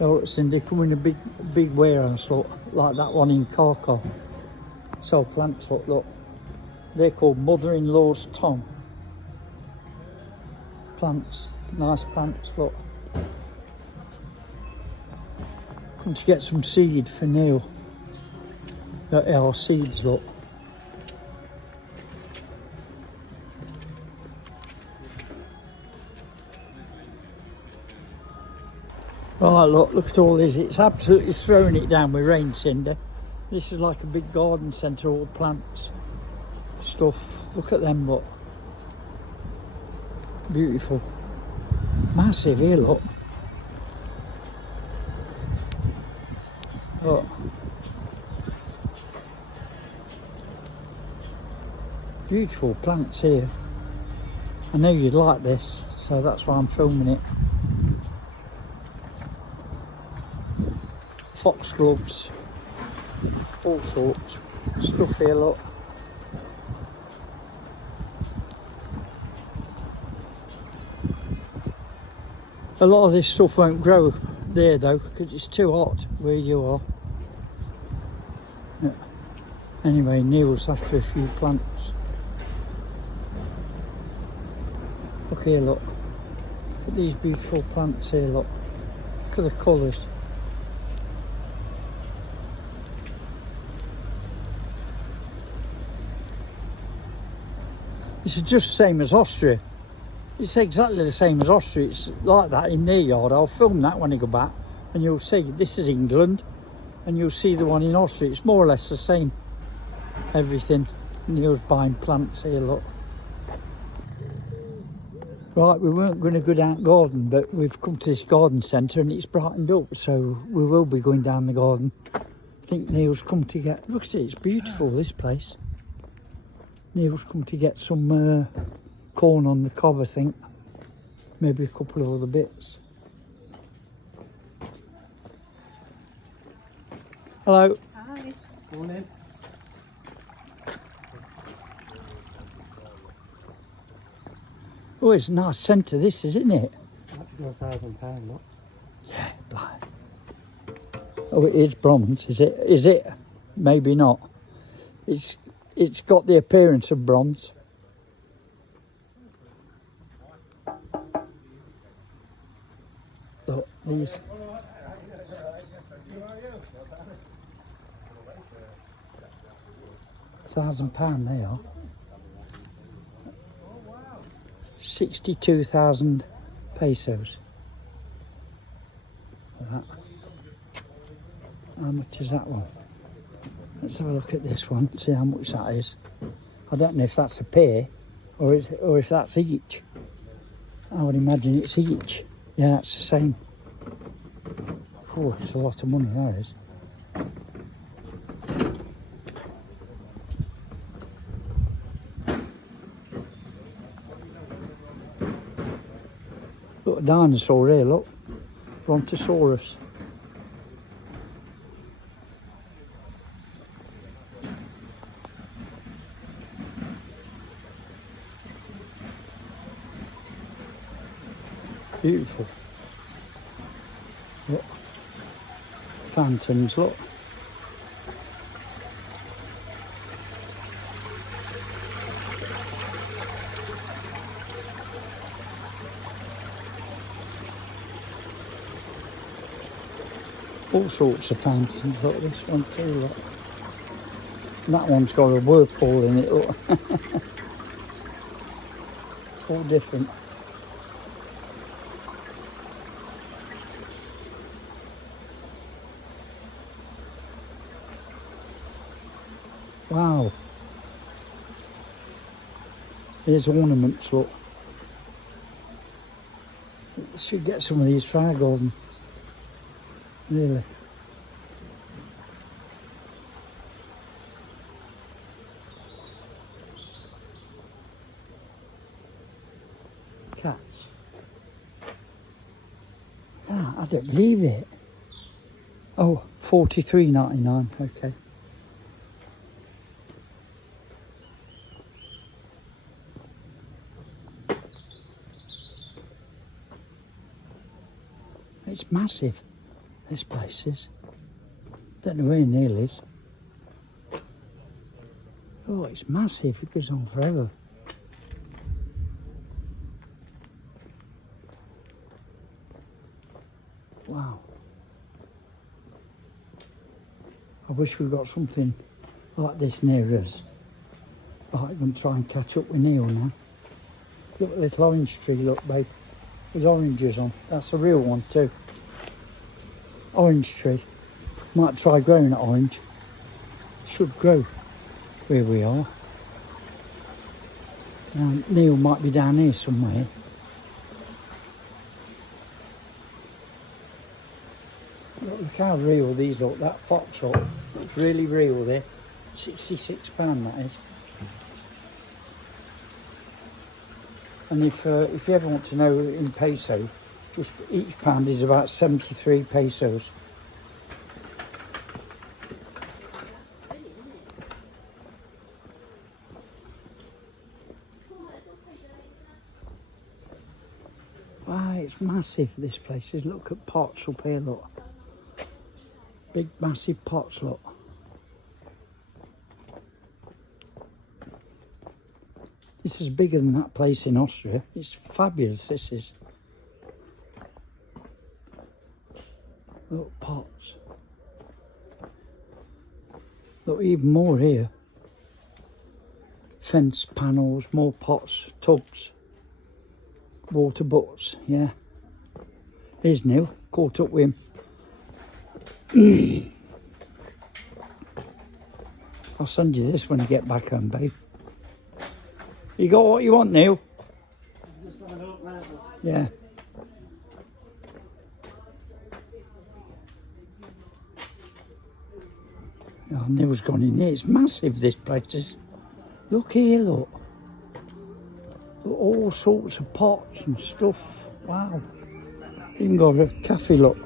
Oh, Cindy, come in a big warehouse, look, like that one in Carco. So plants, look. They're called mother-in-law's Tom. Plants, nice plants, look. Come to get some seed for Neil. Our seeds, look. Right, look at all this. It's absolutely throwing it down with rain, Cindy. This is like a big garden centre, all plants, stuff. Look at them, look. Beautiful. Massive here, look. Look. Beautiful plants here. I know you'd like this, so that's why I'm filming it. Foxgloves, all sorts. Stuff here, look. A lot of this stuff won't grow there though, because it's too hot where you are. Yeah. Anyway, Neil's after a few plants. Look here, look. Look at these beautiful plants here, look. Look at the colours. This is just the same as Austria. It's exactly the same as Austria. It's like that in their yard. I'll film that when I go back and you'll see. This is England and you'll see the one in Austria. It's more or less the same. Everything. Neil's buying plants here, look. Right, we weren't going to go down garden, but we've come to this garden centre and it's brightened up, so we will be going down the garden. I think Neil's come to get... Look at it, it's beautiful, this place. Neil's come to get some corn on the cob, I think. Maybe a couple of other bits. Hello. Hi. Morning. Oh, it's a nice centre this, isn't it? That's £1,000, look. Yeah, blind. Oh, it is bronze, is it? Is it? Maybe not. It's got the appearance of bronze. Look, these. £1,000 they are. 62,000 pesos. That. How much is that one? Let's have a look at this one, see how much that is. I don't know if that's a pair or if that's each. I would imagine it's each. Yeah, it's the same. Oh, it's a lot of money, that is. Look, a dinosaur here, look. Brontosaurus. Beautiful. Look. Fountains, look. All sorts of fountains, look, this one too, look. And that one's got a whirlpool in it, look. All different. Wow. There's ornaments, look. Should get some of these for our garden. Really. Cats. Ah, I don't believe it. Oh, $43.99, okay. It's massive. This place is. Don't know where Neil is. Oh, it's massive. It goes on forever. Wow. I wish we got something like this near us. I'm going to try and catch up with Neil now. Look at the little orange tree, look, babe. There's oranges on. That's a real one too. Orange tree. Might try growing that orange. Should grow where we are. Now, Neil might be down here somewhere. Look how real these look. That fox look. Looks really real there. £66 that is. And if you ever want to know in peso, just each pound is about 73 pesos. Wow, it's massive, this place is. Look at pots up here, look. Big massive pots, look. This is bigger than that place in Austria. It's fabulous, this is. Look, pots. Look, even more here. Fence panels, more pots, tubs, water butts, yeah. Here's Neil, caught up with him. I'll send you this when I get back home, babe. You got what you want, Neil? Yeah. Oh, Neil's gone in here. It's massive, this place is. Look here, look. Look, all sorts of pots and stuff. Wow. Even got a cafe, look.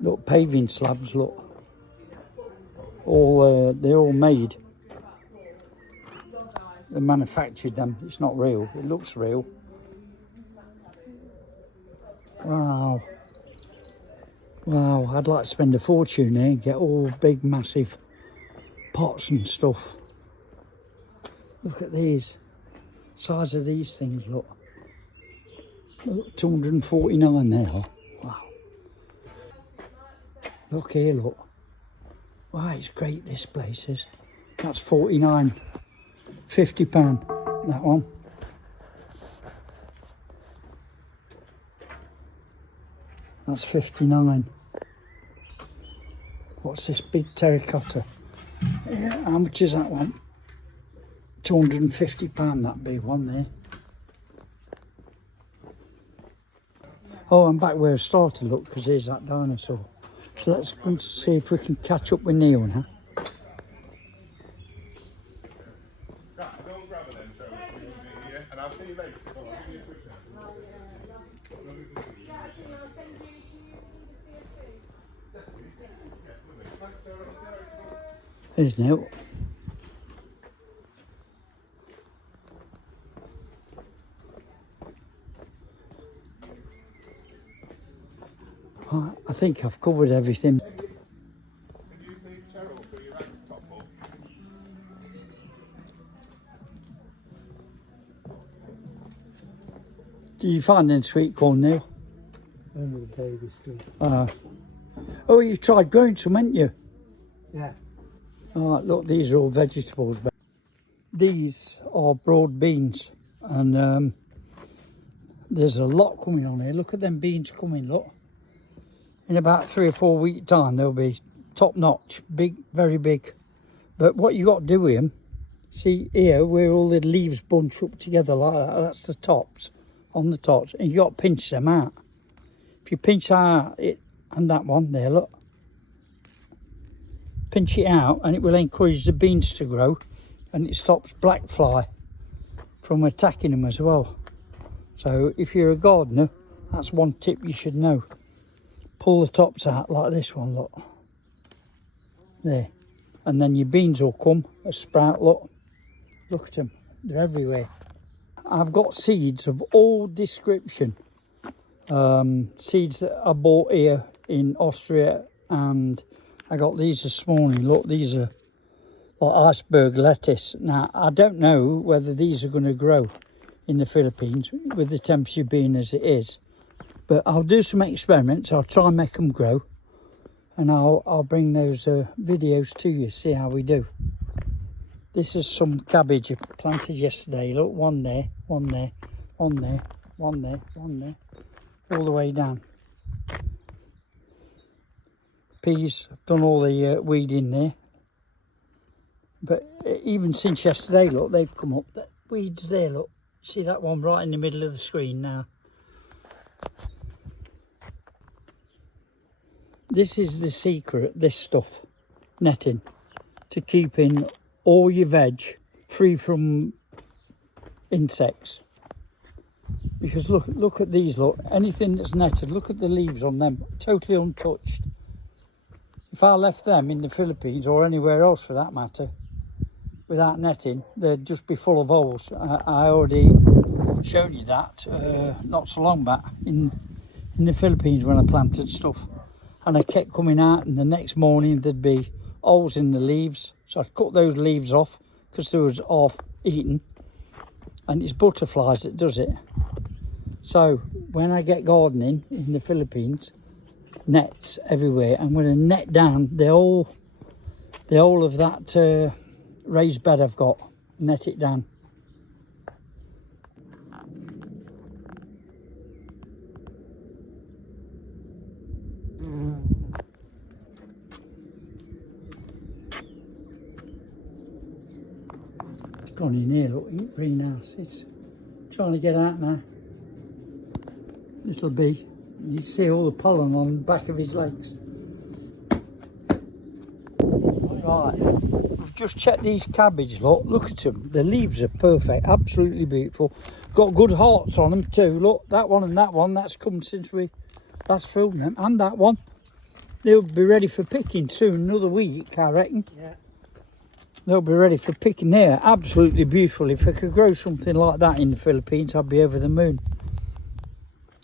Look, paving slabs, look. All they're all made. They manufactured them. It's not real. It looks real. Wow. Wow, I'd like to spend a fortune here and get all big, massive pots and stuff. Look at these. Size of these things, look. Look, 249 there. Wow. Look here, look. Wow, it's great, this place is. That's 49. £50, that one. That's 59. What's this big terracotta? Yeah, how much is that one? £250, that big one there. Oh, I'm back where I started, look, because here's that dinosaur. So let's go and see if we can catch up with Neil now. And I'll see you later. Here's Neil. I think I've covered everything. Did you find any sweet corn, Neil? Only the baby still. Oh, you tried growing some, haven't you? Yeah. Oh, look, these are all vegetables. These are broad beans, and there's a lot coming on here. Look at them beans coming, look. In about 3 or 4 weeks' time, they'll be top notch, big, very big. But what you got to do with them, see here, where all the leaves bunch up together like that, that's the tops, on the tops, and you got to pinch them out. If you pinch out it, and that one there, look, pinch it out, and it will encourage the beans to grow, and it stops black fly from attacking them as well. So if you're a gardener, that's one tip you should know. Pull the tops out like this one, look. There. And then your beans will come, a sprout, look. Look at them. They're everywhere. I've got seeds of all description. Seeds that I bought here in Austria, and I got these this morning. Look, these are like iceberg lettuce. Now, I don't know whether these are going to grow in the Philippines with the temperature being as it is, but I'll do some experiments. I'll try and make them grow, and I'll bring those videos to you, see how we do. This is some cabbage I planted yesterday. Look, one there, one there, one there, one there, one there, all the way down. Peas, I've done all the weeding there. But even since yesterday, look, they've come up. The weeds there, look. See that one right in the middle of the screen now? This is the secret, this stuff, netting, to keeping all your veg free from insects. Because look at these, look, anything that's netted, look at the leaves on them, totally untouched. If I left them in the Philippines, or anywhere else for that matter, without netting, they'd just be full of holes. I already shown you that not so long back in the Philippines when I planted stuff. And I kept coming out, and the next morning there'd be holes in the leaves. So I'd cut those leaves off because they was half eaten. And it's butterflies that does it. So when I get gardening in the Philippines, nets everywhere. I'm going to net down the whole of that raised bed I've got. Net it down. It's gone in here, look, in greenhouse. It's trying to get out now. Little bee. You see all the pollen on the back of his legs. Right, we've just checked these cabbage, look at them. The leaves are perfect, absolutely beautiful. Got good hearts on them too. Look, that one and that one, that's come since we last filmed them. And that one. They'll be ready for picking soon, another week, I reckon. Yeah. They'll be ready for picking there. Absolutely beautiful. If I could grow something like that in the Philippines, I'd be over the moon.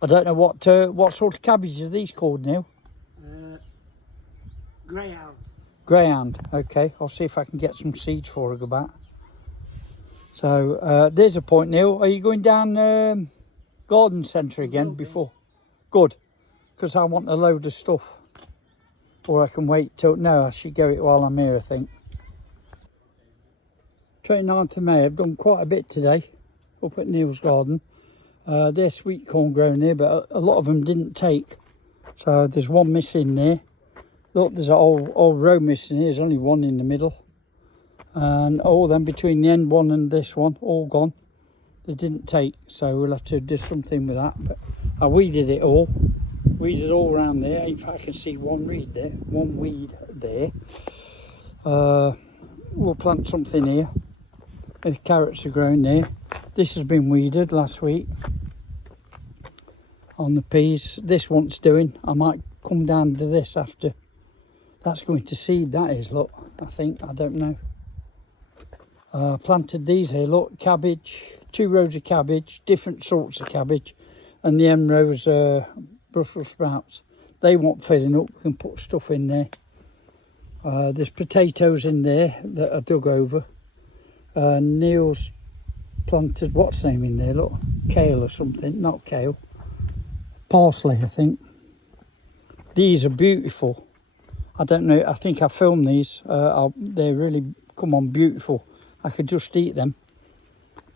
I don't know what sort of cabbage are these called now? Greyhound. Greyhound. Okay, I'll see if I can get some seeds for her, go back. So there's a point, Neil. Are you going down garden centre again before? Good, because I want a load of stuff. Or I can wait till... No, I should go it while I'm here, I think. 29th of May, I've done quite a bit today up at Neil's garden. There's sweet corn growing here, but a lot of them didn't take. So there's one missing there. Look, there's a whole row missing here. There's only one in the middle. And all them between the end one and this one, all gone. They didn't take, so we'll have to do something with that. But I weeded it all. Weeded all around there. In fact, I can see one weed there. We'll plant something here. The carrots are growing there. This has been weeded last week on the peas. This one's doing. I might come down to this after. That's going to seed, that is, look, I think. I don't know. Planted these here, look, cabbage, 2 rows of cabbage, different sorts of cabbage, and the end rows Brussels sprouts. They want filling up. We can put stuff in there. There's potatoes in there that are dug over. Neil's planted, what's the name in there? Look, kale or something. Not kale. Parsley, I think. These are beautiful. I don't know. I think I filmed these. They really come on beautiful. I could just eat them.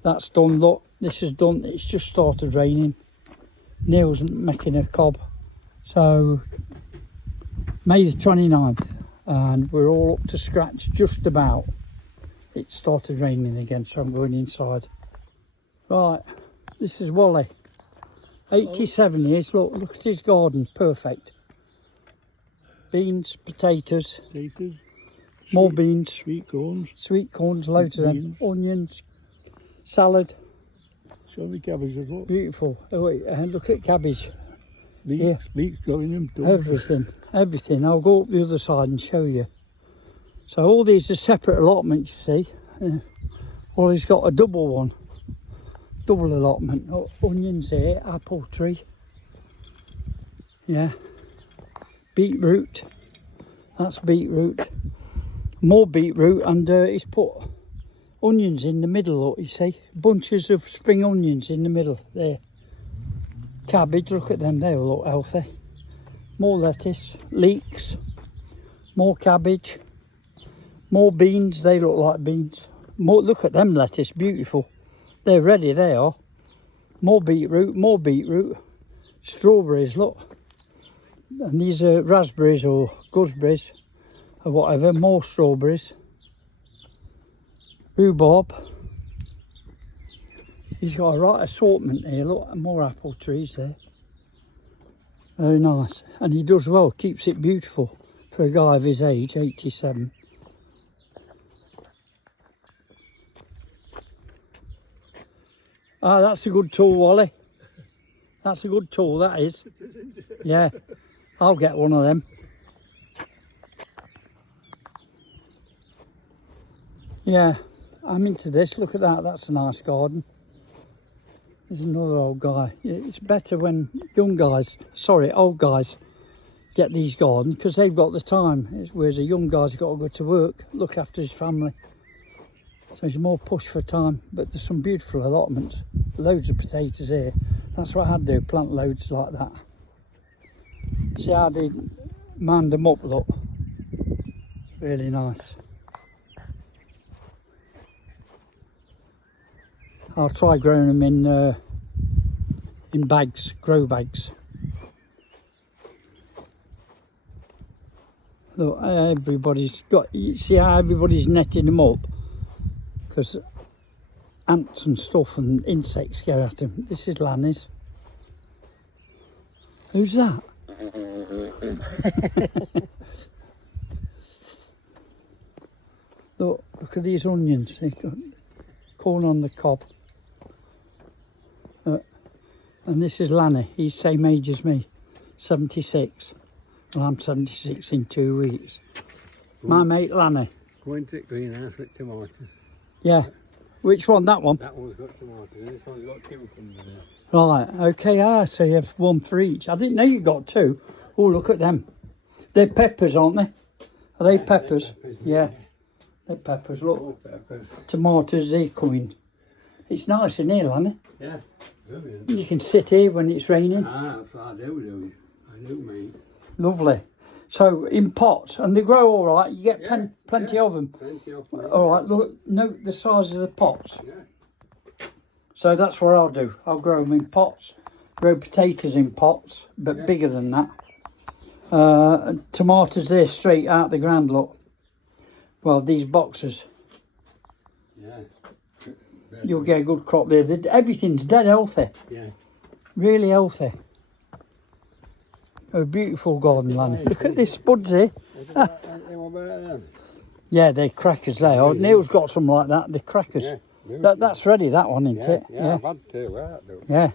That's done. Look, this is done. It's just started raining. Neil's making a cob. So May the 29th, and we're all up to scratch just about. It started raining again, so I'm going inside. Right, this is Wally, 87 years. Look at his garden, perfect. Beans, potatoes, more beans, Sweet corns, loads of them, onions, salad. So many cabbages, look. Beautiful. Oh, wait, and look at cabbage. Leeks growing them too. Everything. I'll go up the other side and show you. So all these are separate allotments, you see. Well, he's got a double one. Double allotment. Onions here, apple tree. Yeah. Beetroot. That's beetroot. More beetroot, and he's put onions in the middle, look, you see. Bunches of spring onions in the middle there. Cabbage, look at them, they all look healthy. More lettuce, leeks, more cabbage, more beans, they look like beans. More, look at them lettuce, beautiful. They're ready, they are. More beetroot, strawberries, look. And these are raspberries or gooseberries or whatever, more strawberries. Rhubarb. He's got a right assortment here, look, more apple trees there. Very nice. And he does well, keeps it beautiful for a guy of his age, 87. Ah, that's a good tool, Wally. That's a good tool, that is. Yeah, I'll get one of them. Yeah, I'm into this. Look at that, that's a nice garden. There's another old guy. It's better when old guys get these gardens because they've got the time, whereas a young guy's got to go to work, look after his family. So there's more push for time, but there's some beautiful allotments. Loads of potatoes here. That's what I'd do, plant loads like that. See how they man them up, look. Really nice. I'll try growing them in bags, grow bags. Look, everybody's got, you see how everybody's netting them up? Because ants and stuff and insects go at them. This is Lanny's. Who's that? Look at these onions. They've got corn on the cob. And this is Lanny. He's same age as me, 76. Well, I'm 76 in 2 weeks. My mate Lanny. Going to the greenhouse with tomatoes. Yeah. Which one? That one? That one's got tomatoes and this one's got cucumbers in it. Right, okay, so you have one for each. I didn't know you got two. Oh, look at them. They're peppers, aren't they? Are they peppers? Yeah. They're peppers, look. Oh, peppers. Tomatoes, they're coming. It's nice in here, Lanny. Yeah, brilliant. You can sit here when it's raining. Ah, that's what I do. I do, mate. Lovely. So in pots, and they grow all right. You get plenty of them. Plenty of them. All right. Look, note the size of the pots. Yeah. So that's what I'll do. I'll grow them in pots. Grow potatoes in pots, but bigger than that. Tomatoes there straight out the ground. Look. Well, these boxes. Yeah. You'll get a good crop there. Everything's dead healthy. Yeah. Really healthy. A beautiful garden, Lanny. Look at this spuds here. Yeah, they're crackers, they are. Neil's got some like that. They're crackers. Yeah, That's ready, that one, isn't it? Yeah, I've had two, Yeah.